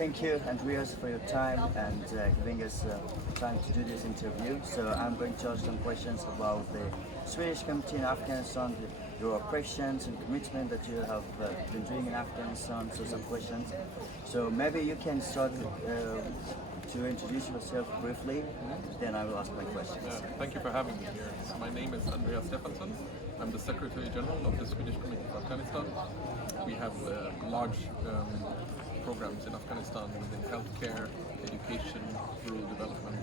thank you, Andreas, for your time and giving us time to do this interview. So I'm going to ask some questions about the Swedish community in Afghanistan, your operations and commitment that you have been doing in Afghanistan. So some questions. So maybe you can start to introduce yourself briefly, then I will ask my questions. Thank you for having me here. So my name is Andreas Stefansson. I'm the Secretary General of the Swedish Committee for Afghanistan. We have large programs in Afghanistan within healthcare, education, rural development,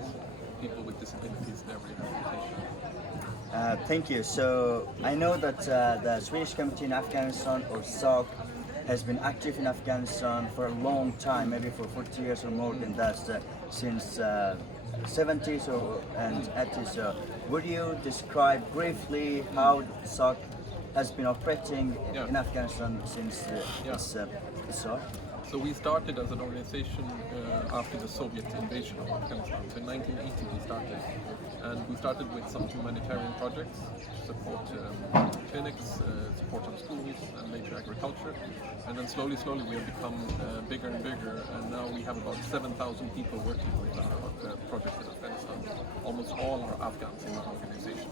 people with disabilities and every rehabilitation. Thank you. So I know that the Swedish Committee in Afghanistan, or SOC, has been active in Afghanistan for a long time, maybe for 40 years or more than that, since 70s and 80s. Would you describe briefly how SOC has been operating in Afghanistan since its SOC? So we started as an organization after the Soviet invasion of Afghanistan. So in 1980 we started, and we started with some humanitarian projects to support clinics, support some schools, and later agriculture. And then slowly we have become bigger and bigger, and now we have about 7,000 people working with our projects in Afghanistan. Almost all are Afghans in the organization.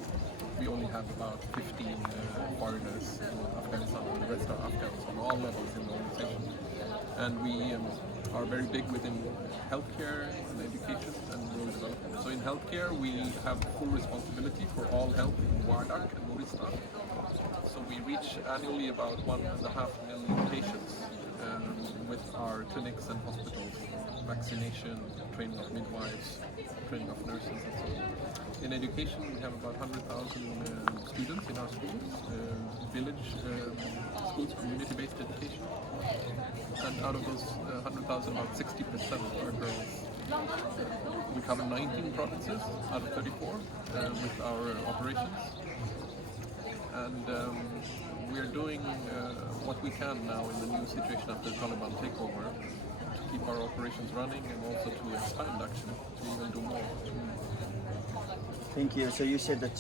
We only have about 15 foreigners in Afghanistan, and the rest are Afghans on all levels in the organization. And we are very big within healthcare and education and rural development. So in healthcare, we have full responsibility for all health in Wardak and Moristan. So we reach annually about 1.5 million patients with our clinics and hospitals, vaccination, training of midwives, training of nurses, and so on. In education, we have about 100,000 students in our schools, village schools, community-based education. And out of those 100,000, about 60% are girls. We cover 19 provinces out of 34 with our operations. And we are doing what we can now in the new situation after the Taliban takeover to keep our operations running and also to expand actually, to even do more. Thank you. So you said that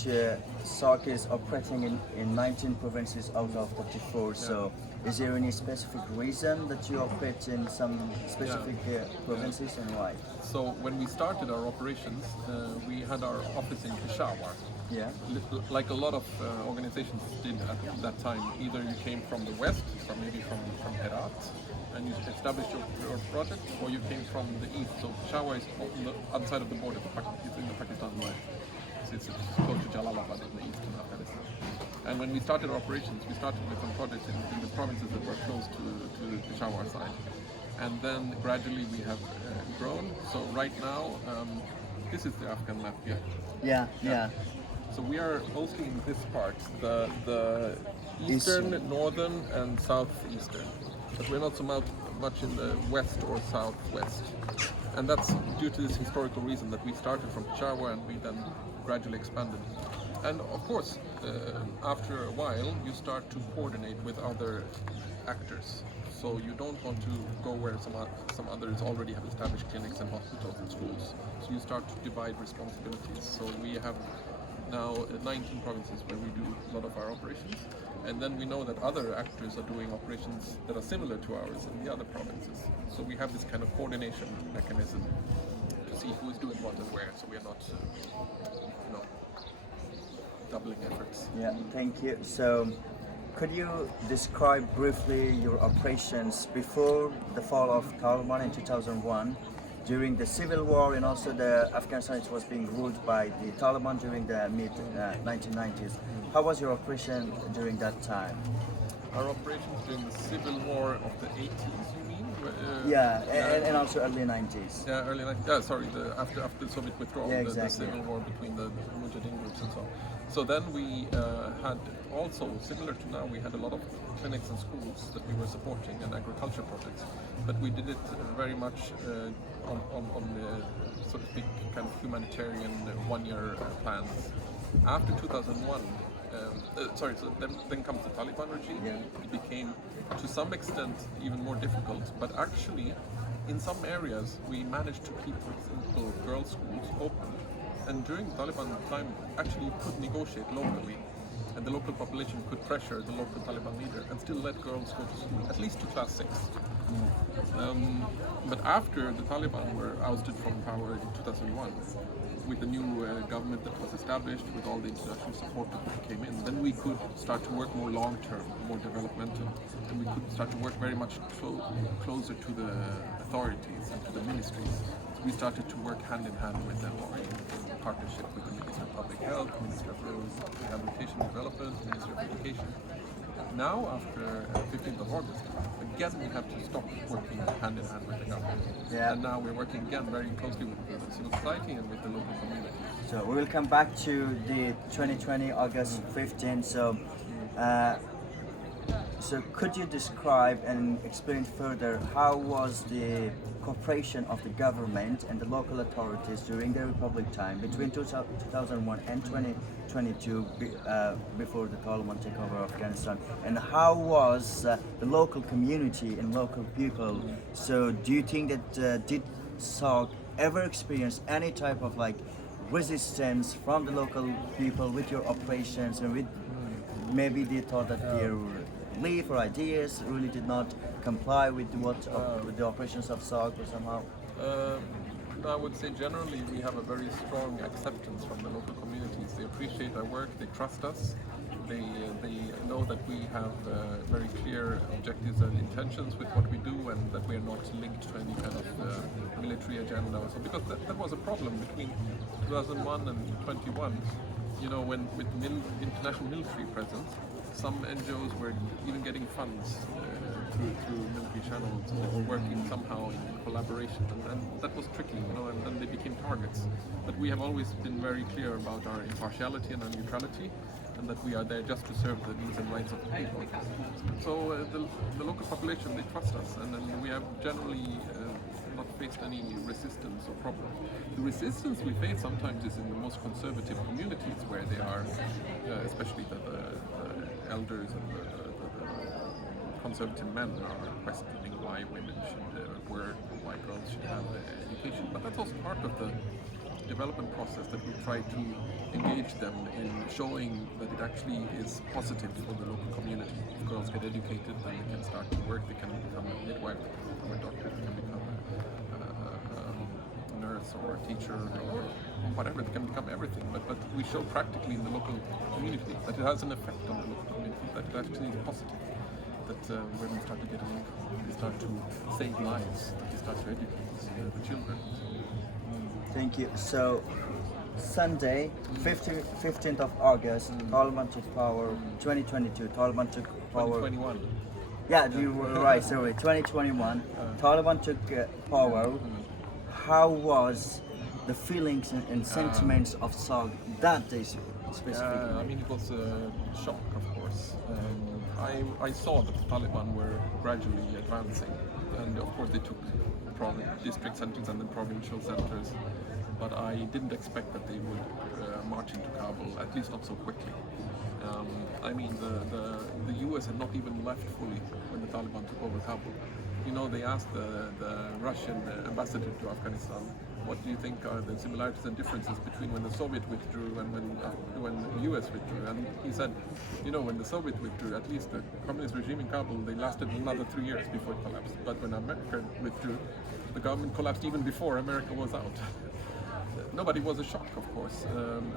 SOC is operating in 19 provinces out of 34. So is there any specific reason that you operate in some specific provinces and why? So when we started our operations, we had our office in Peshawar. Yeah. Like a lot of organizations did at that time. Either you came from the west, maybe from Herat, and you established your project, or you came from the east. So Peshawar is on the other side of the border. It's in the Pakistan line. So it's close to Jalalabad in the eastern Afghanistan. And when we started our operations, we started with some projects in the provinces that were close to the Peshawar side. And then gradually we have grown. So right now, this is the Afghan map here. Yeah. So we are mostly in this part, the eastern, northern, and southeastern. But we're not so much in the west or southwest. And that's due to this historical reason that we started from Peshawar and we then gradually expanded. And of course, after a while, you start to coordinate with other actors. So you don't want to go where some others already have established clinics and hospitals and schools. So you start to divide responsibilities. So we have now 19 provinces where we do a lot of our operations. And then we know that other actors are doing operations that are similar to ours in the other provinces. So we have this kind of coordination mechanism to see who is doing what and where, so we are not, doubling efforts. Yeah, thank you. So, could you describe briefly your operations before the fall of Taliban in 2001, during the civil war, and also the Afghanistan was being ruled by the Taliban during the mid-1990s? How was your operation during that time? Our operations during the civil war of the 80s, you mean? And also early 90s. Yeah, early 90s. Yeah, sorry, after the Soviet withdrawal, exactly. the civil war between the Mujahideen groups and so on. So then we had also, similar to now, we had a lot of clinics and schools that we were supporting and agriculture projects. But we did it very much on the, so to speak, kind of humanitarian one-year plans. After 2001, so then comes the Taliban regime. It became, to some extent, even more difficult. But actually, in some areas, we managed to keep, for example, girls' schools open. And during the Taliban time, actually, you could negotiate locally, and the local population could pressure the local Taliban leader and still let girls go to school, at least to class 6. But after the Taliban were ousted from power in 2001, with the new government that was established, with all the international support that came in, then we could start to work more long-term, more developmental, and we could start to work very much closer to the authorities and to the ministries. So we started to work hand in hand with them, or in partnership with the Ministry of Public Health, Ministry of Rehabilitation and Development, Ministry of Education. Now, after 15th of August, again we have to stop working hand in hand with the government. Yeah. And now we're working again very closely with the civil society and with the local community. So we will come back to the 2020 August 15. So could you describe and explain further how was the cooperation of the government and the local authorities during the Republic time between 2001 and 2022 before the Taliban took over Afghanistan, and how was the local community and local people? So do you think that did SOG ever experience any type of like resistance from the local people with your operations, and with maybe they thought that their belief or ideas really did not comply with with the operations of SOG or somehow? I would say generally we have a very strong acceptance from the local communities. They appreciate our work, they trust us, they know that we have very clear objectives and intentions with what we do, and that we are not linked to any kind of military agenda. So because that was a problem between 2001 and 21, you know, when with international military presence, some NGOs were even getting funds through military channels, or working somehow in collaboration, and that was tricky, you know, and then they became targets. But we have always been very clear about our impartiality and our neutrality, and that we are there just to serve the needs and rights of the people. So the local population, they trust us, and then we have generally not faced any resistance or problem. The resistance we face sometimes is in the most conservative communities, where they are, especially the elders and the conservative men are questioning why women should work, or why girls should have education. But that's also part of the development process, that we try to engage them in showing that it actually is positive for the local community. If girls get educated, then they can start to work, they can become a midwife, they can become a doctor, they can become a nurse or a teacher or whatever, they can become everything. But we show practically in the local community that it has an effect on the local community, that it actually is positive. That women start to get an income, they start to save lives, that they start to educate the children. Thank you. So Sunday, 15th of August, Taliban took power. 2022, Taliban took power. 2021. Yeah, you were right. Sorry, 2021, Taliban took power. How was the feelings and sentiments of SOG that day specifically? I mean, it was a shock, of course. I saw that the Taliban were gradually advancing, and of course they took district centers and then provincial centers, but I didn't expect that they would march into Kabul, at least not so quickly. I mean, the US had not even left fully when the Taliban took over Kabul. You know, they asked the Russian ambassador to Afghanistan, what do you think are the similarities and differences between when the Soviet withdrew and when the US withdrew? And he said, you know, when the Soviet withdrew, at least the communist regime in Kabul, they lasted another 3 years before it collapsed. But when America withdrew, the government collapsed even before America was out. Nobody was a shock, of course,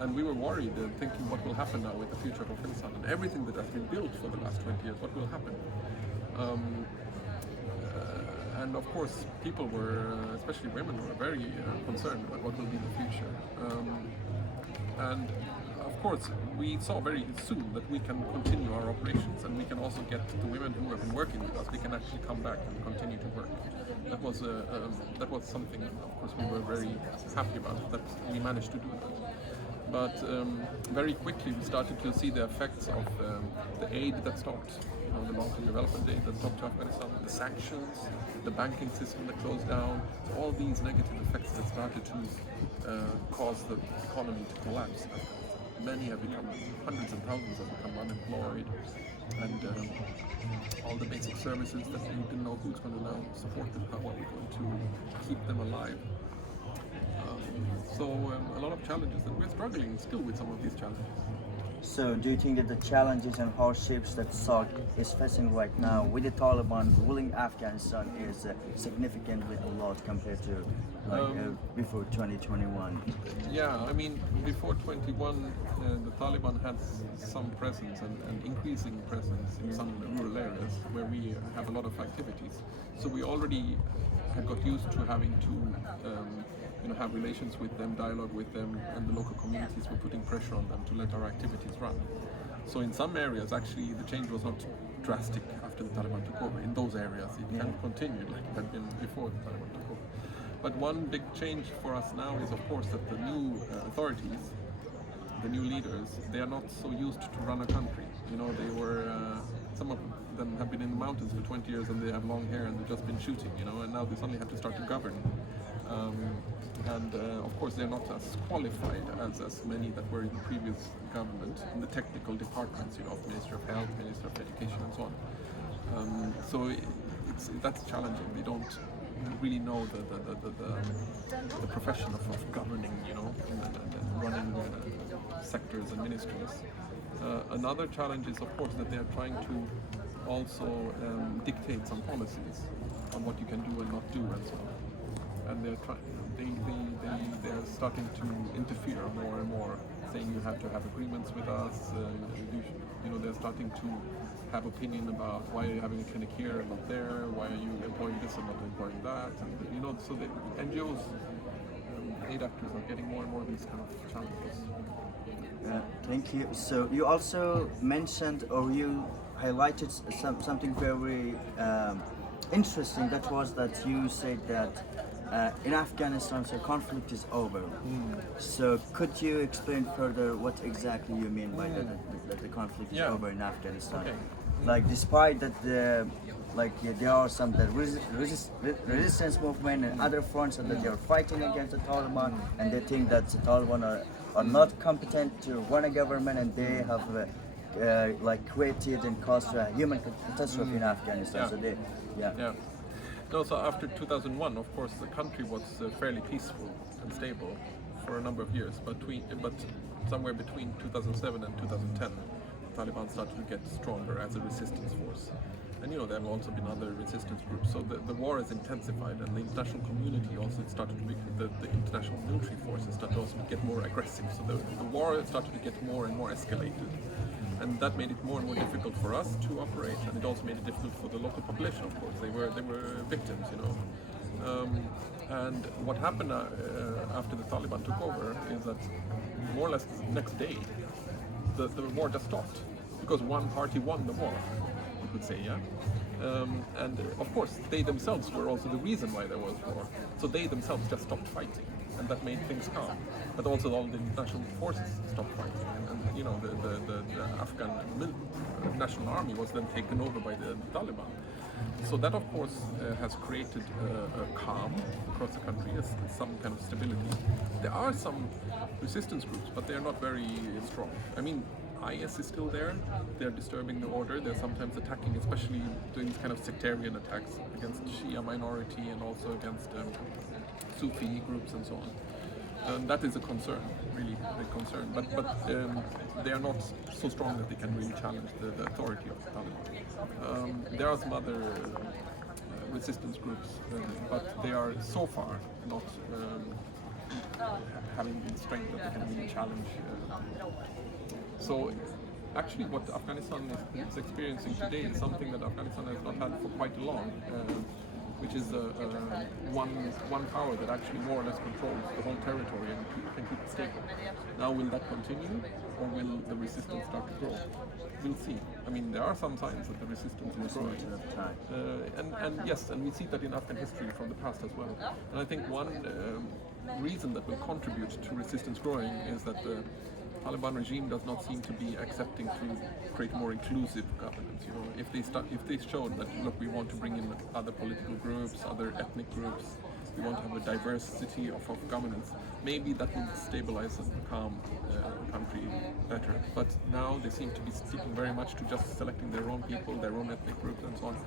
and we were worried, thinking what will happen now with the future of Afghanistan and everything that has been built for the last 20 years, what will happen? And of course, people were, especially women, were very concerned about what will be the future. And of course, we saw very soon that we can continue our operations, and we can also get the women who have been working with us, they can actually come back and continue to work. That was something, of course, we were very happy about, that we managed to do that. But very quickly we started to see the effects of the aid that stopped, you know, the long-term development aid that stopped to Afghanistan, the sanctions, the banking system that closed down, so all these negative effects that started to cause the economy to collapse. Many have become, hundreds and thousands have become unemployed, and all the basic services that we didn't know who's going to now support them, how are we going to keep them alive. So a lot of challenges, and we're struggling still with some of these challenges. So, do you think that the challenges and hardships that SOC is facing right now with the Taliban ruling Afghanistan is significantly a lot compared to before 2021? Yeah, I mean, before 21, the Taliban had some presence and increasing presence in some rural areas where we have a lot of activities. So we already had got used to having to have relations with them, dialogue with them, and the local communities were putting pressure on them to let our activities run. So in some areas, actually, the change was not drastic after the Taliban took over. In those areas, it kind of continued like it had been before the Taliban took over. But one big change for us now is, of course, that the new authorities, the new leaders, they are not so used to run a country. You know, they were, some of them have been in the mountains for 20 years and they have long hair and they've just been shooting, you know, and now they suddenly have to start to govern. Of course, they're not as qualified as many that were in the previous government, in the technical departments, you know, Minister of Health, Minister of Education, and so on. That's challenging. They don't really know the profession of governing, you know, and running sectors and ministries. Another challenge is, of course, that they are trying to also dictate some policies on what you can do and not do, and so on. And they're starting to interfere more and more, saying you have to have agreements with us. You know, they're starting to have opinion about why are you having a clinic here and not there, why are you employing this and not employing that, and you know, so the NGOs, aid actors are getting more and more of these kind of challenges. Thank you. So you also mentioned, or you highlighted something very interesting. That was that you said that in Afghanistan, the conflict is over. So could you explain further what exactly you mean by that the conflict is over in Afghanistan? Okay. Like, despite that, there are some resistance movement and other fronts that they are fighting against the Taliban, and they think that the Taliban are not competent to run a government, and they have created and caused a human catastrophe in Afghanistan. So they, No, so after 2001, of course, the country was fairly peaceful and stable for a number of years. But somewhere between 2007 and 2010, the Taliban started to get stronger as a resistance force. And you know, there have also been other resistance groups. So the war has intensified, and the international community also started to be, the international military forces started also to get more aggressive. So the war started to get more and more escalated. And that made it more and more difficult for us to operate, and it also made it difficult for the local population. Of course, they were victims, you know. And what happened after the Taliban took over is that more or less the next day, the war just stopped because one party won the war, you could say, yeah. And of course, they themselves were also the reason why there was war. So they themselves just stopped fighting, and that made things calm. But also all the international forces stopped fighting, and you know, the Afghan national army was then taken over by the Taliban. So that, of course, has created a calm across the country, some kind of stability. There are some resistance groups, but they are not very strong. I mean, IS is still there. They're disturbing the order. They're sometimes attacking, especially doing these kind of sectarian attacks against Shia minority and also against Sufi groups and so on. And that is a concern, really a big concern. But they are not so strong that they can really challenge the authority of the Taliban. There are some other resistance groups, but they are so far not having the strength that they can really challenge. So actually what Afghanistan is experiencing today is something that Afghanistan has not had for quite long, which is one power that actually more or less controls the whole territory and can keep it stable. Now will that continue, or will the resistance start to grow? We'll see. I mean, there are some signs that the resistance is growing. And yes, and we see that in Afghan history from the past as well. And I think one reason that will contribute to resistance growing is that the Taliban regime does not seem to be accepting to create more inclusive governance. You know, if they showed that, look, we want to bring in other political groups, other ethnic groups, we want to have a diversity of governance, maybe that would stabilize and calm the country better. But now they seem to be sticking very much to just selecting their own people, their own ethnic groups, and so on,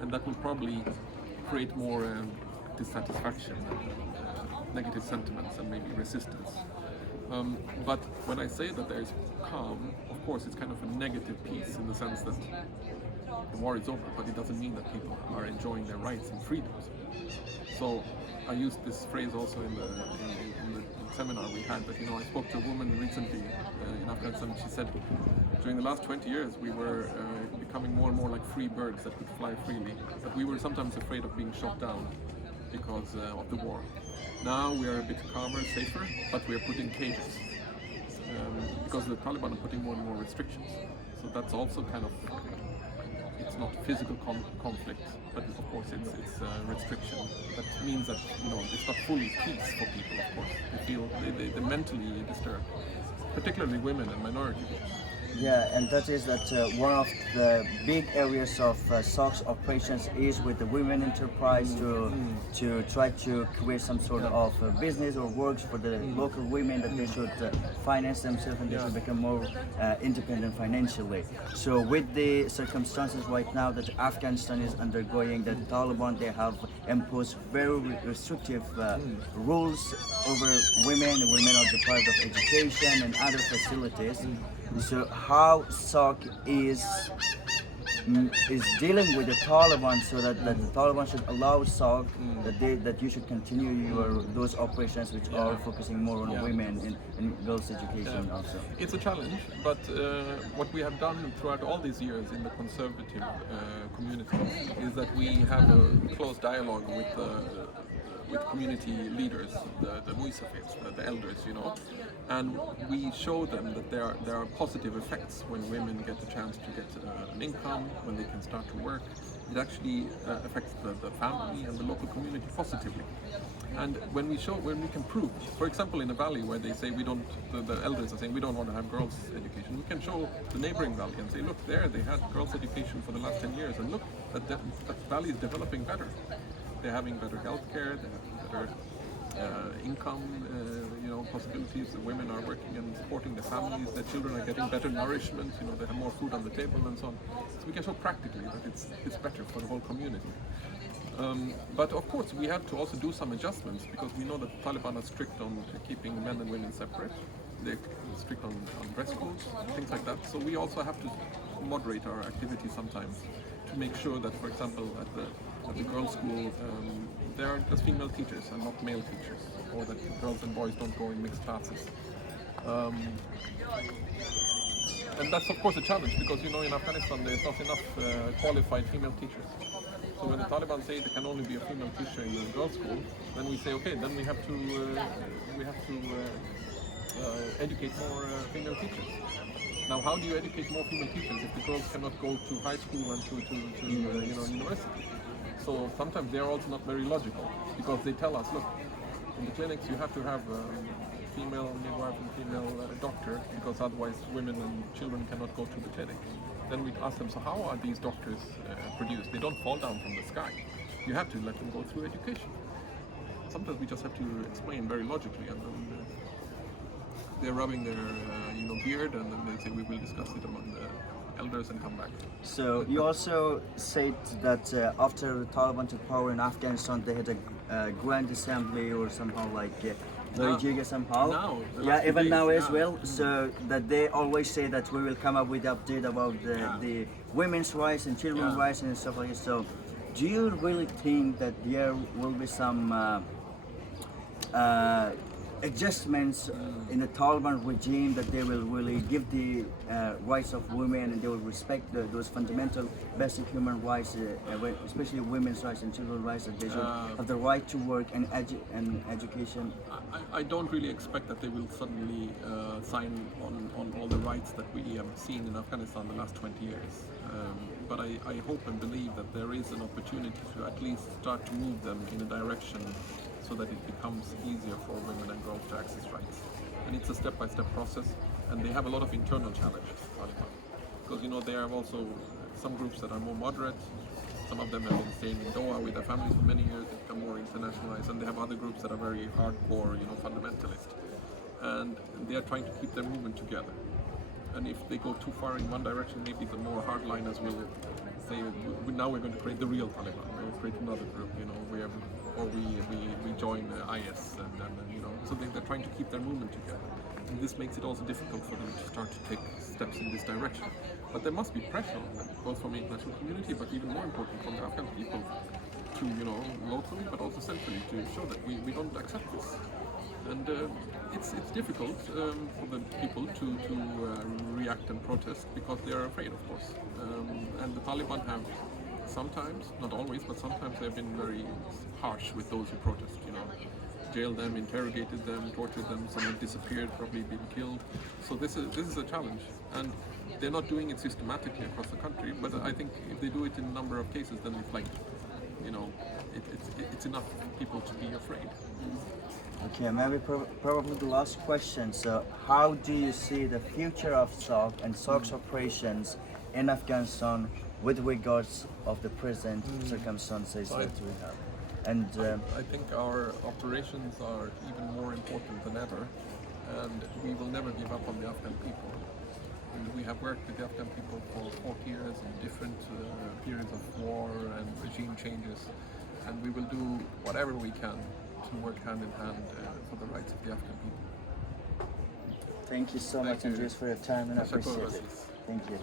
and that will probably create more dissatisfaction, negative sentiments, and maybe resistance. But when I say that there is calm, of course it's kind of a negative piece in the sense that the war is over, but it doesn't mean that people are enjoying their rights and freedoms. So I used this phrase also in the seminar we had, that I spoke to a woman recently in Afghanistan. She said during the last 20 years we were becoming more and more like free birds that could fly freely, but we were sometimes afraid of being shot down because of the war. Now we are a bit calmer, safer, but we are put in cages because the Taliban are putting more and more restrictions. So that's also kind of, it's not physical conflict, but of course it's restriction. That means that it's not fully peace for people. Of course, they feel they're mentally disturbed, particularly women and minority groups. Yeah, and that is that one of the big areas of SOC's operations is with the women enterprise to try to create some sort of business or works for the local women, that they should finance themselves and they should become more independent financially. So with the circumstances right now that Afghanistan is undergoing, that the Taliban, they have imposed very restrictive rules over women. Women are deprived of education and other facilities. So how SOC is dealing with the Taliban, so that the Taliban should allow SOC that you should continue those operations which are focusing more on women and girls' education also. It's a challenge, but what we have done throughout all these years in the conservative community is that we have a close dialogue with community leaders, the muisafis, the elders, and we show them that there are positive effects when women get a chance to get an income, when they can start to work. It actually affects the family and the local community positively. And when we can prove, for example, in a valley where they say the elders are saying we don't want to have girls' education, we can show the neighboring valley and say, look, there they had girls' education for the last 10 years, and look, that valley is developing better. They're having better healthcare, they're having better income, possibilities. The women are working and supporting their families. Their children are getting better nourishment. They have more food on the table and so on. So we can show practically that it's better for the whole community. But of course, we have to also do some adjustments, because we know that the Taliban are strict on keeping men and women separate. They're strict on dress codes, things like that. So we also have to moderate our activities sometimes to make sure that, for example, at the girls' school, there are just female teachers and not male teachers, or that girls and boys don't go in mixed classes. And that's of course a challenge, because in Afghanistan there's not enough qualified female teachers. So when the Taliban say there can only be a female teacher in the girls' school, then we say, okay, then we have to educate more female teachers. Now, how do you educate more female teachers if the girls cannot go to high school and to university? So sometimes they are also not very logical, because they tell us, look, in the clinics you have to have a female midwife and female doctor, because otherwise women and children cannot go to the clinic. Then we ask them, so how are these doctors produced? They don't fall down from the sky. You have to let them go through education. Sometimes we just have to explain very logically, and then they're rubbing their beard, and then they say we will discuss it among the elders and come back. So you also said that after the Taliban took power in Afghanistan, they had a grand assembly, or somehow like very jiggy somehow. Now, even now as well. So that they always say that we will come up with update about the women's rights and children's rights and stuff like that. So do you really think that there will be some adjustments in the Taliban regime, that they will really give the rights of women, and they will respect those fundamental basic human rights, especially women's rights and children's rights, that they should have the right to work and education? I don't really expect that they will suddenly sign on all the rights that we have seen in Afghanistan the last 20 years. But I hope and believe that there is an opportunity to at least start to move them in a direction so that it becomes easier for women and girls to access rights. And it's a step-by-step process, and they have a lot of internal challenges, because there are also some groups that are more moderate. Some of them have been staying in Doha with their families for many years, they become more internationalized, and they have other groups that are very hardcore, fundamentalist. And they are trying to keep their movement together. And if they go too far in one direction, maybe the more hardliners will say, now we're going to create the real Taliban, we'll create another group, we join IS, and so they're trying to keep their movement together. And this makes it also difficult for them to start to take steps in this direction. But there must be pressure on them, both from the international community, but even more important from the Afghan people, to locally, but also centrally, to show that we don't accept this. And it's difficult for the people to react and protest because they are afraid, of course. And the Taliban have sometimes, not always, but sometimes they've been very harsh with those who protest. Jailed them, interrogated them, tortured them. Some have disappeared, probably been killed. So this is a challenge, and they're not doing it systematically across the country. But I think if they do it in a number of cases, then it's like, it's enough people to be afraid. Okay, maybe probably the last question. So, how do you see the future of SOC and SOC's operations in Afghanistan with regards of the present circumstances that we have? And I think our operations are even more important than ever, and we will never give up on the Afghan people. And we have worked with the Afghan people for 40 years in different periods of war and regime changes, and we will do whatever we can to work hand in hand for the rights of the Afghan people. thank you so much, Andreas, for your time, and I appreciate it. Thank you.